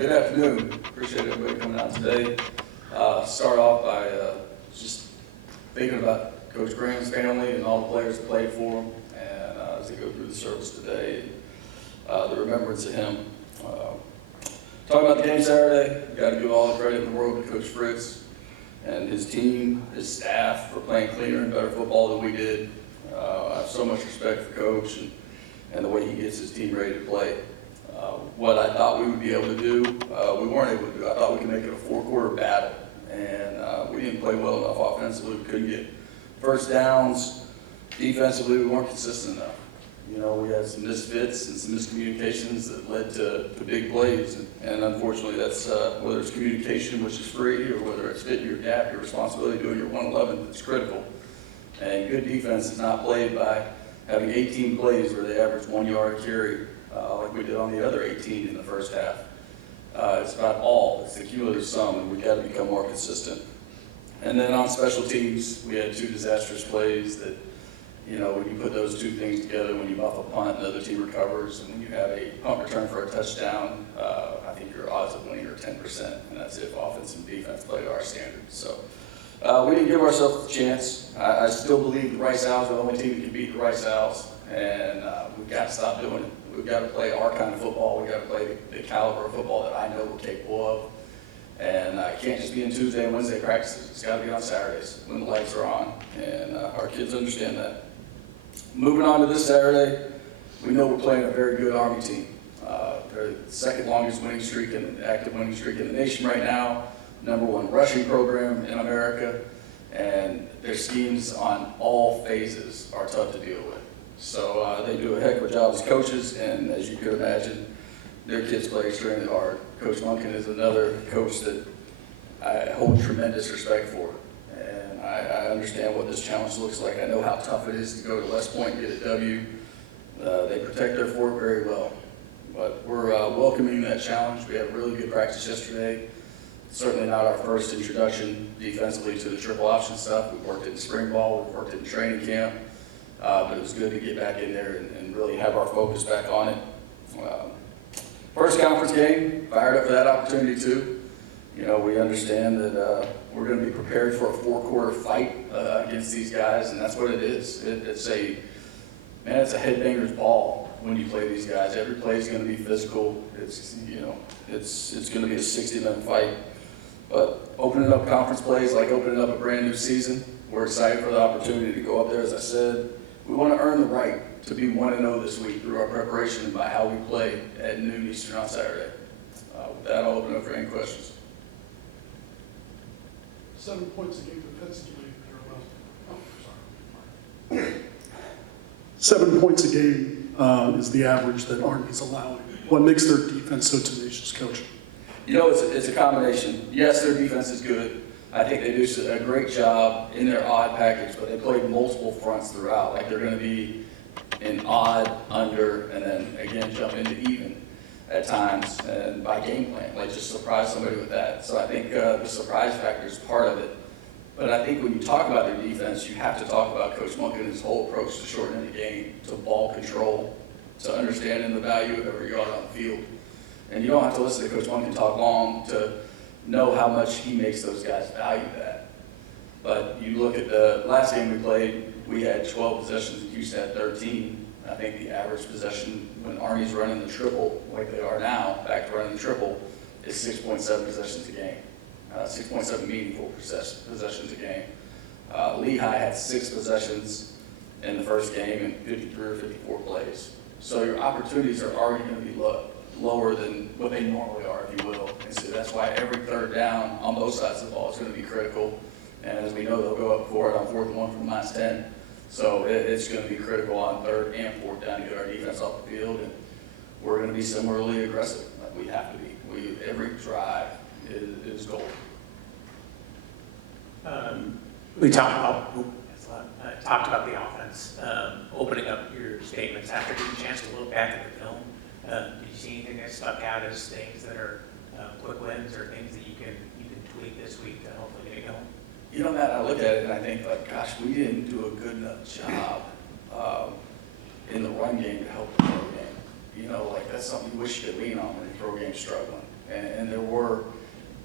Good afternoon. Appreciate everybody coming out today. Start off by just thinking about Coach Graham's family and all the players that played for him, and as they go through the service today, the remembrance of him. Talking about the game Saturday, we've got to give all the credit in the world to Coach Fritz and his team, his staff for playing cleaner and better football than we did. I have so much respect for Coach and the way he gets his team ready to play. What I thought we would be able to do, we weren't able to do. I thought we could make it a four-quarter battle, and we didn't play well enough offensively. We couldn't get first downs. Defensively, we weren't consistent enough. You know, we had some misfits and some miscommunications that led to big plays, and unfortunately, that's whether it's communication, which is free, or whether it's fitting your gap, your responsibility, doing your 111, that's critical. And good defense is not played by having 18 plays where they average 1 yard a carry, like we did on the other 18 in the first half. It's about it's the cumulative sum, and we've got to become more consistent. And then on special teams, we had 2 disastrous plays that, you know, when you put those 2 things together, when you muff a punt and the other team recovers, and when you have a punt return for a touchdown, I think your odds of winning are 10%, and that's if offense and defense play to our standards. So we didn't give ourselves a chance. I still believe the Rice Owls are the only team that can beat the Rice Owls, and we've got to stop doing it. We've got to play our kind of football. We've got to play the caliber of football that I know we're capable of. And it can't just be in Tuesday and Wednesday practices. It's got to be on Saturdays when the lights are on, and our kids understand that. Moving on to this Saturday, we know we're playing a very good Army team. They're the second longest winning streak and active winning streak in the nation right now. #1 rushing program in America, and their schemes on all phases are tough to deal with. So they do a heck of a job as coaches, and as you could imagine, their kids play extremely hard. Coach Bloomgren is another coach that I hold tremendous respect for, and I understand what this challenge looks like. I know how tough it is to go to West Point and get a W. They protect their fort very well, but we're welcoming that challenge. We had a really good practice yesterday. Certainly not our first introduction defensively to the triple option stuff. We've worked it in spring ball, we've worked it in training camp, but it was good to get back in there and really have our focus back on it. First conference game, fired up for that opportunity too. You know, we understand that we're going to be prepared for a 4-quarter fight against these guys, and that's what it is. It's a headbanger's ball when you play these guys. Every play is going to be physical. It's going to be a 60-minute fight. But opening up conference plays like opening up a brand new season, we're excited for the opportunity to go up there. As I said, we want to earn the right to be 1-0 this week through our preparation and by how we play at noon Eastern on Saturday. With that, I'll open up for any questions. 7 points a game defensively. 7 points a game is the average that Army's allowing. What makes their defense so tenacious, Coach? You know, it's a combination. Yes, their defense is good. I think they do a great job in their odd package, but they play multiple fronts throughout. Like they're going to be in odd, under, and then again jump into even at times, and by game plan, like just surprise somebody with that. So I think the surprise factor is part of it. But I think when you talk about their defense, you have to talk about Coach Monk and his whole approach to shortening the game, to ball control, to understanding the value of every yard on the field. And you don't have to listen to Coach Monk and talk long to know how much he makes those guys value that. But you look at the last game we played, we had 12 possessions, and Houston had 13. I think the average possession when Army's running the triple, like they are now, back to running the triple, is 6.7 possessions a game. 6.7 meaningful possessions a game. Lehigh had 6 possessions in the first game and 53 or 54 plays. So your opportunities are already going to be lower than what they normally are, if you will. And so that's why every third down on both sides of the ball is going to be critical. And as we know, they'll go up for it on 4th and 1 from -10. So it's going to be critical on 3rd and 4th down to get our defense off the field. And we're going to be similarly aggressive, like we have to be. Every drive is gold. We talked about the offense, opening up your statements after getting a chance to look back at the film. Did you see anything that stuck out as things that are quick wins or things that you can tweak this week to hopefully get it going? You know, Matt, I look at it and I think, like, gosh, we didn't do a good enough job in the run game to help the throw game. You know, like, that's something you wish you could lean on when the throw game's struggling. And there were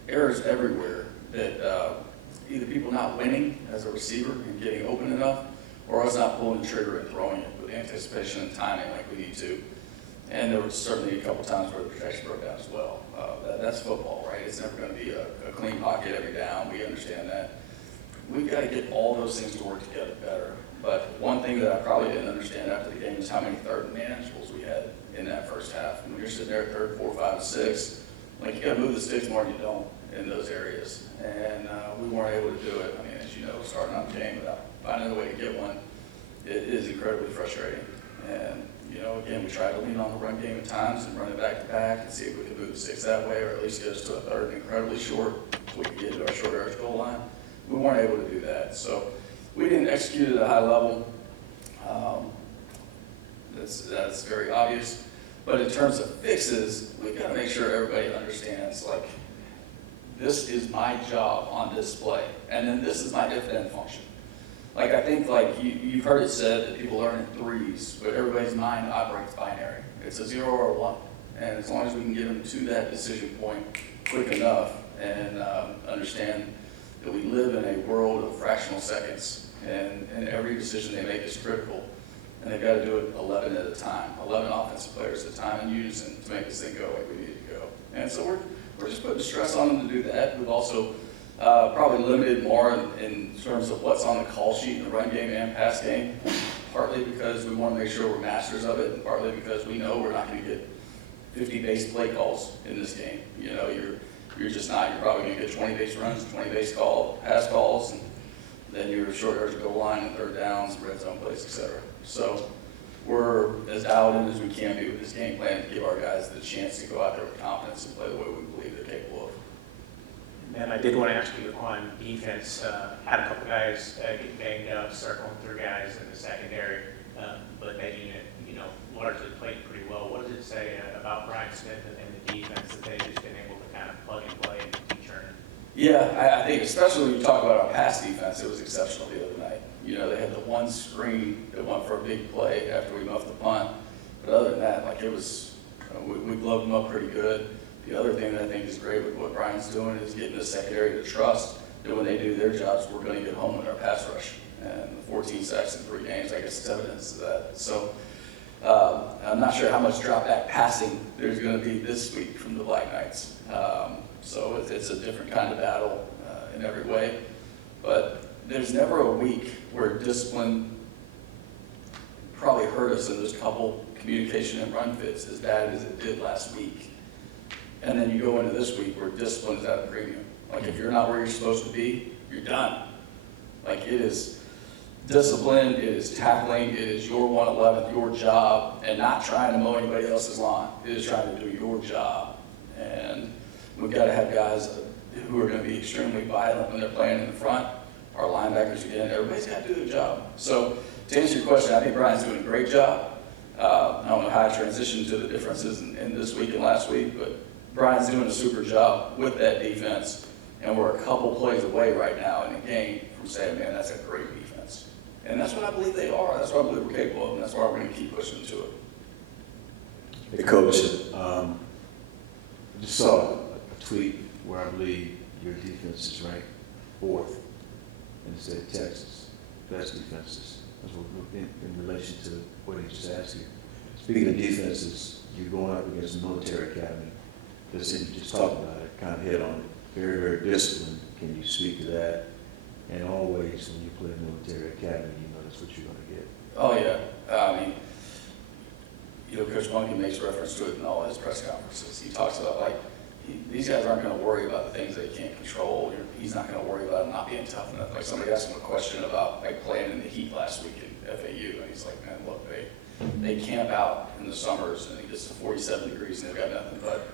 errors everywhere that either people not winning as a receiver and getting open enough, or us not pulling the trigger and throwing it with anticipation and timing like we need to. And there was certainly a couple times where the protection broke down as well. That's football, right? It's never going to be a clean pocket every down. We understand that. We've got to get all those things to work together better. But one thing that I probably didn't understand after the game is how many third and manageables we had in that first half. When you're sitting there at third, 4, 5, 6, like you got to move the sticks more than you don't in those areas. And we weren't able to do it. I mean, as you know, starting out the game without finding a way to get one, it is incredibly frustrating. And you know, again, we tried to lean on the run game at times and run it back to back and see if we could move the sticks that way, or at least get us to a third and incredibly short so we could get to our short yardage goal line. We weren't able to do that. So we didn't execute at a high level. That's very obvious. But in terms of fixes, we've got to make sure everybody understands, like, this is my job on display, and then this is my if-then function. Like, I think, like, you've heard it said that people learn in threes, but everybody's mind operates binary. It's a 0 or a 1. And as long as we can get them to that decision point quick enough and understand that we live in a world of fractional seconds, and every decision they make is critical, and they've got to do it 11 at a time, 11 offensive players at a time in unison to make this thing go like we need it to go. And so we're just putting stress on them to do that. We've also probably limited more in terms of what's on the call sheet in the run game and pass game, partly because we want to make sure we're masters of it, and partly because we know we're not going to get 50 base play calls in this game. You know, you're just not. You're probably going to get 20 base runs, 20 base pass calls, and then your short yardage goal line and third downs, red zone plays, etc. So we're as dialed in as we can be with this game plan to give our guys the chance to go out there with confidence and play the way we believe they're capable of. And I did want to ask you on defense, had a couple guys get banged up, circling through guys in the secondary, but that unit, you know, largely played pretty well. What does it say about Brian Smith and the defense that they've just been able to kind of plug and play and keep churning? Yeah, I think especially when you talk about our pass defense, it was exceptional the other night. You know, they had the one screen that went for a big play after we muffed the punt. But other than that, like, it was, we gloved them up pretty good. The other thing that I think is great with what Brian's doing is getting the secondary to trust that when they do their jobs, we're going to get home with our pass rush. And the 14 sacks in 3 games, I guess, is evidence of that. So I'm not sure how much drop back passing there's going to be this week from the Black Knights. So it's a different kind of battle in every way. But there's never a week where discipline probably hurt us in those couple communication and run fits as bad as it did last week. And then you go into this week where discipline is at a premium. Like, if you're not where you're supposed to be, you're done. Like, it is discipline, it is tackling, it is your 111th, your job, and not trying to mow anybody else's lawn. It is trying to do your job. And we've got to have guys who are going to be extremely violent when they're playing in the front. Our linebackers, again, everybody's got to do their job. So to answer your question, I think Brian's doing a great job. I don't know how I transitioned to the differences in this week and last week, but Brian's doing a super job with that defense, and we're a couple plays away right now in the game from saying, man, that's a great defense. And that's what I believe they are. That's what I believe we're capable of, and that's why we're going to keep pushing to it. Hey, Coach, I just saw a tweet where I believe your defense is ranked 4th in the state of Texas, best defenses. That's what, in relation to what he just asked you. Speaking of defenses, you're going up against the military academy. Just you just talked about it, kind of hit on it. Very, very disciplined. Can you speak to that? And always, when you play military academy, you know that's what you're going to get. Oh, yeah. I mean, you know, Coach Monkey makes reference to it in all his press conferences. He talks about, like, these guys aren't going to worry about the things they can't control. He's not going to worry about not being tough enough. Like, somebody asked him a question about, like, playing in the heat last week at FAU, and he's like, man, look, they camp out in the summers, and it gets to 47 degrees, and they've got nothing but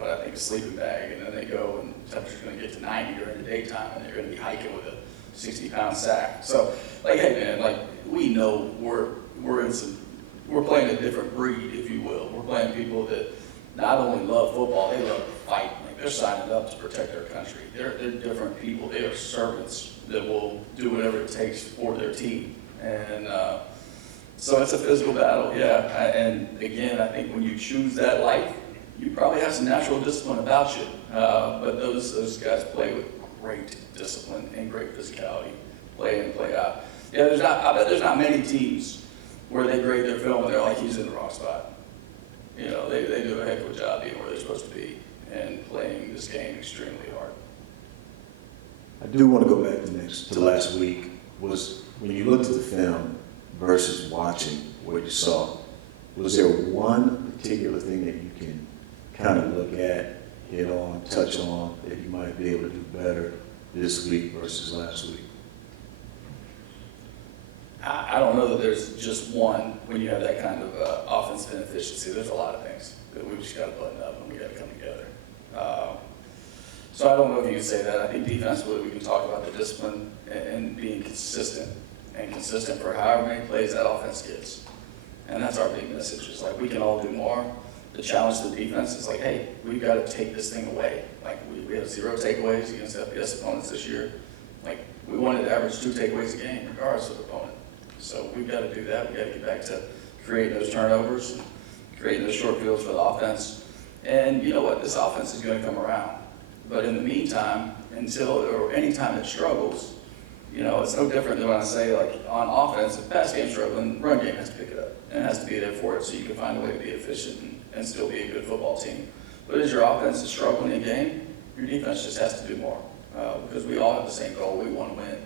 I think a sleeping bag, and then they go, and the temperature's going to get to 90 during the daytime, and they're going to be hiking with a 60-pound sack. So, like, hey, man, like, we know we're playing a different breed, if you will. We're playing people that not only love football, they love to fight. Like, they're signing up to protect their country. They're different people. They are servants that will do whatever it takes for their team. And so it's a physical battle, yeah. And again, I think when you choose that life, you probably have some natural discipline about you. But those guys play with great discipline and great physicality, play in and play out. Yeah, I bet there's not many teams where they grade their film and they're like, he's in the wrong spot. You know, they do a heck of a job being where they're supposed to be and playing this game extremely hard. I do want to go back to last week, was when you looked at the film versus watching what you saw, was there one particular thing that you can kind of look at, hit on, touch on, that you might be able to do better this week versus last week? I don't know that there's just one when you have that kind of offensive inefficiency. There's a lot of things that we've just got to button up and we got to come together. So I don't know if you can say that. I think defensively we can talk about the discipline and being consistent for however many plays that offense gets. And that's our big message. It's like we can all do more. The challenge to the defense is like, hey, we've got to take this thing away. Like we have 0 takeaways against FBS opponents this year. Like we wanted to average 2 takeaways a game regardless of the opponent. So we've got to do that. We've got to get back to creating those turnovers and creating those short fields for the offense. And you know what? This offense is going to come around. But in the meantime, anytime it struggles, you know, it's no different than when I say, like, on offense, if pass game's struggling, run game has to pick it up. And it has to be there for it so you can find a way to be efficient and still be a good football team. But as your offense is struggling in game, your defense just has to do more. Because we all have the same goal. We want to win.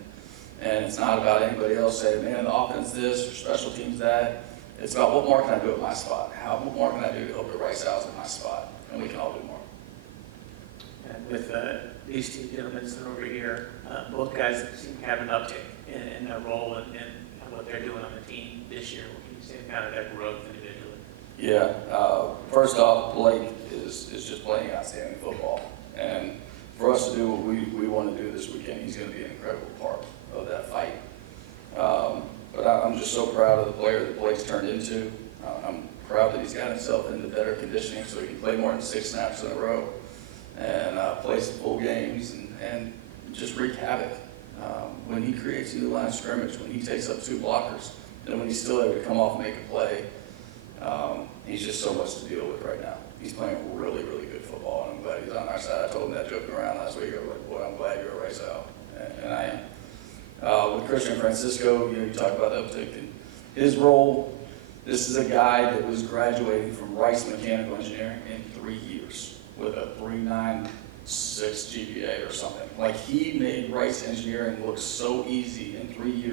And it's not about anybody else saying, man, the offense this or special teams that. It's about what more can I do at my spot? What more can I do to help the Rice Owls at my spot? And we can all do more. And with these two gentlemen that are over here, both guys seem to have an uptick in their role and what they're doing on the team this year. What can you say about their growth individually? Yeah, first off, Blake is just playing outstanding football. And for us to do what we want to do this weekend, he's going to be an incredible part of that fight. But I'm just so proud of the player that Blake's turned into. I'm proud that he's got himself into better conditioning so he can play more than 6 snaps in a row and play some full games and just wreak havoc. When he creates a new line of scrimmage, when he takes up 2 blockers, and when he's still able to come off and make a play, he's just so much to deal with right now. He's playing really, really good football, and I'm glad he's on our side. I told him that joking around last week. I was like, boy, I'm glad you're a Rice Owl, and I am. With Christian Francisco, you know, you talk about the uptick in his role. This is a guy that was graduating from Rice Mechanical Engineering in 3 years with a 3.96 GPA or something. Like, he made Rice Engineering look so easy in 3 years.